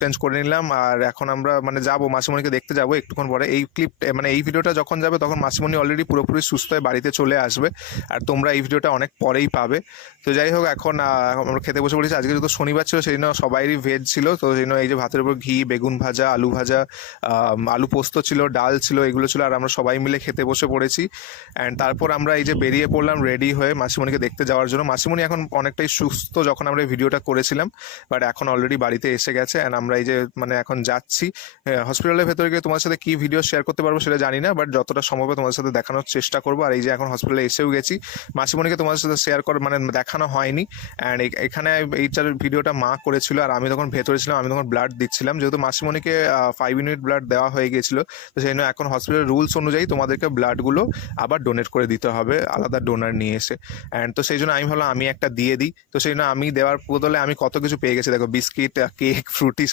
Change করে নিলাম। আর এখন আমরা মানে যাবো, মাসিমণিকে দেখতে যাবো একটুক্ষণ পরে। এই ক্লিপ মানে এই ভিডিওটা যখন যাবে তখন মাসিমণি অলরেডি পুরোপুরি সুস্থ হয়ে বাড়িতে চলে আসবে, আর তোমরা এই ভিডিওটা অনেক পরেই পাবে। তো যাই হোক, এখন আমরা খেতে বসে পড়েছি। আজকে যেহেতু শনিবার ছিল সেই জন্য সবাইরই ভেজ ছিল, তো সেই জন্য এই যে ভাতের উপর ঘি, বেগুন ভাজা, আলু ভাজা, আলু পোস্ত ছিল, ডাল ছিল, এগুলো ছিল, আর আমরা সবাই মিলে খেতে বসে পড়েছি। অ্যান্ড তারপর আমরা এই যে বেরিয়ে পড়লাম রেডি হয়ে মাসিমণিকে দেখতে যাওয়ার জন্য। মাসিমণি এখন অনেকটাই সুস্থ যখন আমরা এই ভিডিওটা করেছিলাম, বাট এখন অলরেডি বাড়িতে এসে গেছে। অ্যান্ড আমরা এই যে মানে এখন যাচ্ছি হসপিটালের ভেতরে গিয়ে তোমার সাথে কি ভিডিও শেয়ার করতে পারবো সেটা জানি না, বাট যতটা সম্ভব তোমাদের সাথে দেখানোর চেষ্টা করবো। আর এই যে এখন হসপিটালে এসেও গেছি, মাসিমণিকে তোমাদের সাথে শেয়ার করে মানে দেখানো হয়নি। অ্যান্ড এখানে এইটার ভিডিওটা মা করেছিল, আর আমি তখন ভেতরে ছিলাম, আমি তখন ব্লাড দিচ্ছিলাম, যেহেতু মাসিমণিকে 5 ইউনিট ব্লাড দেওয়া হয়ে গিয়েছিল। তো সেই জন্য এখন হসপিটালের রুলস অনুযায়ী তোমাদেরকে ব্লাডগুলো আবার ডোনেট করে দিতে হবে আলাদা ডোনার নিয়ে এসে। অ্যান্ড তো সেই জন্য আমি ভাবলাম আমি একটা দিয়ে দিই। তো সেই জন্য আমি দেওয়ার বদলে আমি কত কিছু পেয়ে গেছি, দেখো বিস্কিট, কেক, ফ্রুটি